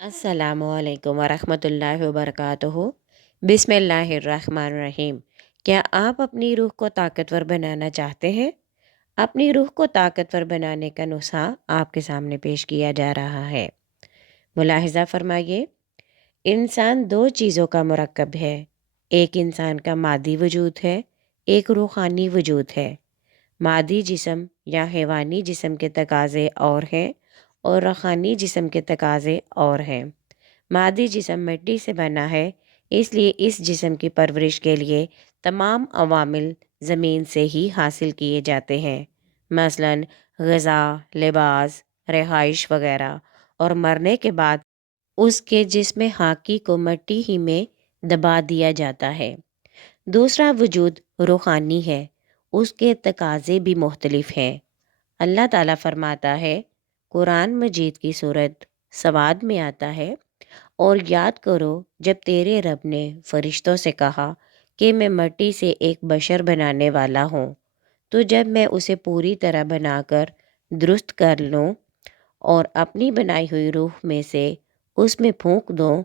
अस्सलामु अलैकुम वरहमतुल्लाहि वबरकातुहू। बिस्मिल्लाहिर्रहमानिर्रहीम। क्या आप अपनी रूह को ताकतवर बनाना चाहते हैं? अपनी रूह को ताकतवर बनाने का नुस्खा आपके सामने पेश किया जा रहा है। मुलाहिज़ा फरमाइए। इंसान दो चीज़ों का मुरक्कब है। एक इंसान का मादी वजूद है, एक रूहानी वजूद है। मादी जिस्म या हैवानी जिस्म के तकाज़े और हैं और रूहानी जिस्म के तकाज़े और हैं। मादी जिस्म मिट्टी से बना है, इसलिए इस जिस्म की परवरिश के लिए तमाम अवामिल ज़मीन से ही हासिल किए जाते हैं, मसलन ग़िज़ा, लिबास, रिहाइश वगैरह। और मरने के बाद उसके जिस्म हाकी को मिट्टी ही में दबा दिया जाता है। दूसरा वजूद रूहानी है, उसके तकाज़े भी मुख्तलिफ हैं। अल्लाह ताला फरमाता है, कुरान मजीद की सूरत सवाद में आता है, और याद करो जब तेरे रब ने फरिश्तों से कहा कि मैं मिट्टी से एक बशर बनाने वाला हूँ, तो जब मैं उसे पूरी तरह बनाकर दुरुस्त कर लूँ और अपनी बनाई हुई रूह में से उसमें फूंक दूँ,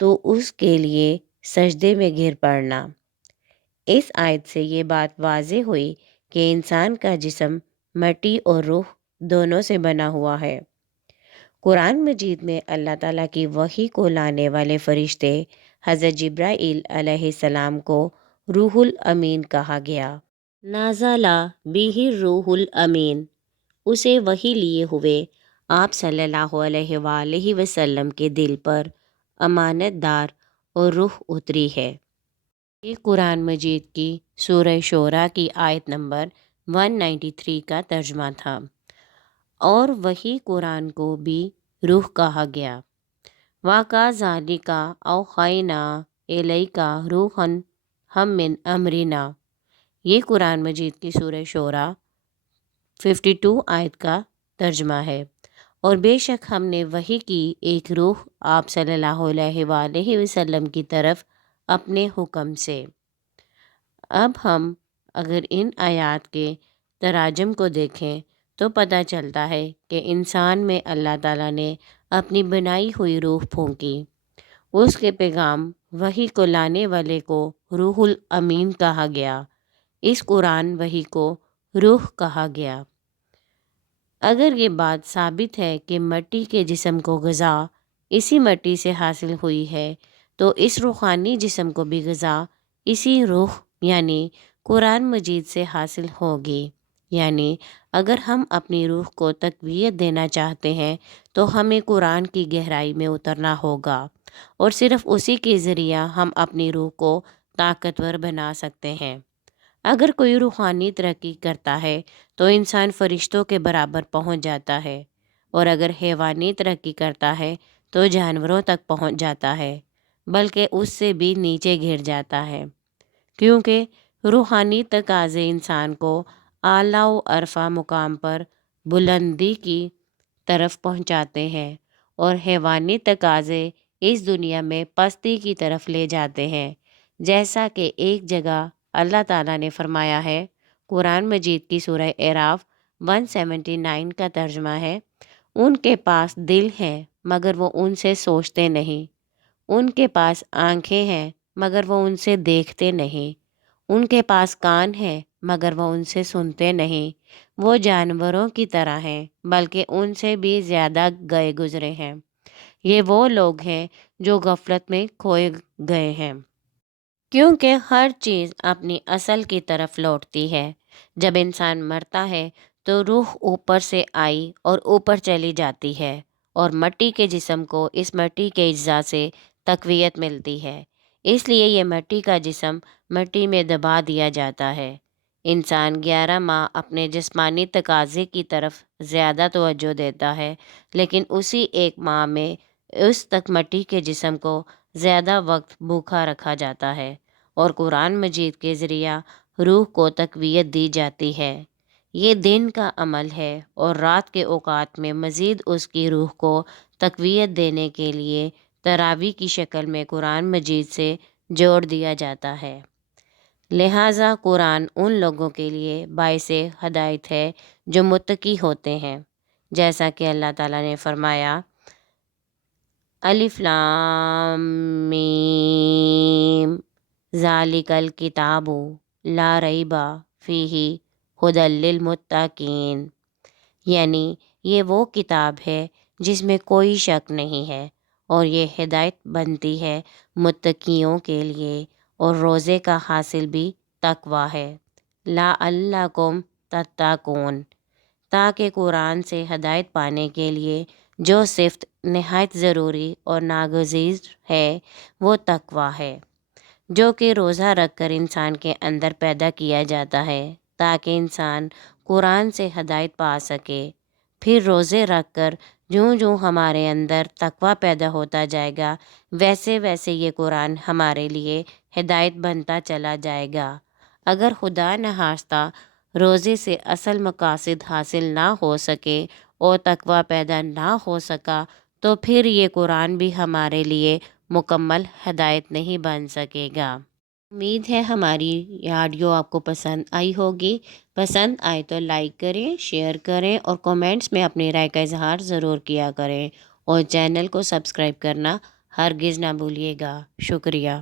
तो उसके लिए सजदे में गिर पड़ना। इस आयत से ये बात वाज़ेह हुई कि इंसान का जिस्म मिट्टी और रूह दोनों से बना हुआ है। कुरान मजीद में अल्लाह ताला की वही को लाने वाले फरिश्ते हज़रत जिब्राईल अलैहिस्सलाम को रूहुल अमीन कहा गया। नाज़ला बिही रूहुल अमीन, उसे वही लिए हुए आप सल्लल्लाहु अलैहि वसल्लम के दिल पर अमानतदार और रूह उतरी है। ये कुरान मजीद की सूरह शोरा की आयत नंबर 193 का तर्जमा था। और वही कुरान को भी रूह कहा गया। वाका ज़ालिका औखैना इलैका रूहन हम मिन अमरिना, ये कुरान मजीद की सूरह शोरा 52 आयत का तर्जमा है। और बेशक हमने वही की एक रूह आप सल्लल्लाहु अलैहि वसल्लम की तरफ अपने हुक्म से। अब हम अगर इन आयात के तराजम को देखें तो पता चलता है कि इंसान में अल्लाह ताला ने अपनी बनाई हुई रूह फूंकी। उसके पैगाम वही को लाने वाले को रूहुल अमीन कहा गया। इस कुरान वही को रूह कहा गया। अगर ये बात साबित है कि मिट्टी के जिस्म को ग़िज़ा इसी मिट्टी से हासिल हुई है, तो इस रूहानी जिस्म को भी ग़िज़ा इसी रूह यानी कुरान मजीद से हासिल होगी। यानी अगर हम अपनी रूह को तक़वियत देना चाहते हैं तो हमें कुरान की गहराई में उतरना होगा, और सिर्फ़ उसी के ज़रिया हम अपनी रूह को ताकतवर बना सकते हैं। अगर कोई रूहानी तरक्की करता है तो इंसान फरिश्तों के बराबर पहुंच जाता है, और अगर हैवानी तरक्की करता है तो जानवरों तक पहुंच जाता है, बल्कि उससे भी नीचे गिर जाता है, क्योंकि रूहानी तकाज़े इंसान को आला व अरफा मुकाम पर बुलंदी की तरफ पहुंचाते हैं, और हैवानी तकाज़े इस दुनिया में पस्ती की तरफ ले जाते हैं। जैसा कि एक जगह अल्लाह ताला ने फरमाया है, कुरान मजीद की सूरह एराफ 179 का तर्जमा है, उनके पास दिल है मगर वो उनसे सोचते नहीं, उनके पास आंखें हैं मगर वो उनसे देखते नहीं, उनके पास कान हैं मगर वो उनसे सुनते नहीं। वो जानवरों की तरह हैं बल्कि उनसे भी ज़्यादा गए गुजरे हैं। ये वो लोग हैं जो गफलत में खोए गए हैं, क्योंकि हर चीज़ अपनी असल की तरफ लौटती है। जब इंसान मरता है तो रूह ऊपर से आई और ऊपर चली जाती है, और मिट्टी के जिस्म को इस मिट्टी के अज्जा से तक़वियत मिलती है, इसलिए ये मिट्टी का जिस्म मिट्टी में दबा दिया जाता है। इंसान 11 माह अपने जिस्मानी तकाज़े की तरफ ज़्यादा तवज्जो देता है, लेकिन उसी एक माह में उस तक मिट्टी के जिस्म को ज़्यादा वक्त भूखा रखा जाता है, और कुरान मजीद के ज़रिया रूह को तक़वियत दी जाती है। ये दिन का अमल है, और रात के औक़ात में मज़ीद उसकी रूह को तक़वियत देने के लिए तरावी की शक्ल में कुरान मजीद से जोड़ दिया जाता है। लिहाजा कुरान उन लोगों के लिए बाइसे हदायत है जो मुत्तकी होते हैं। जैसा कि अल्लाह ताला ने फरमाया, الف لام میم ذالکل کتاب لا ریب فیہ ھدی للمتقین، یعنی یہ وہ کتاب ہے جس میں کوئی شک نہیں ہے اور یہ ہدایت بنتی ہے متقیوں کے لیے، اور روزے کا حاصل بھی تقوی ہے۔ لعلکم تتقون، تاکہ قرآن سے ہدایت پانے کے لیے جو صفت نہایت ضروری اور ناگزیر ہے وہ تقوی ہے، جو کہ روزہ رکھ کر انسان کے اندر پیدا کیا جاتا ہے تاکہ انسان قرآن سے ہدایت پا سکے۔ پھر روزے رکھ کر جوں جوں ہمارے اندر تقوی پیدا ہوتا جائے گا، ویسے ویسے یہ قرآن ہمارے لیے ہدایت بنتا چلا جائے گا۔ اگر خدا نخواستہ روزے سے اصل مقاصد حاصل نہ ہو سکے اور تقوی پیدا نہ ہو سکا تو پھر یہ قرآن بھی ہمارے لیے مکمل ہدایت نہیں بن سکے گا۔ امید ہے ہماری یہ آڈیو آپ کو پسند آئی ہوگی۔ پسند آئے تو لائک کریں، شیئر کریں اور کومنٹس میں اپنی رائے کا اظہار ضرور کیا کریں، اور چینل کو سبسکرائب کرنا ہرگز نہ بھولیے گا۔ شکریہ۔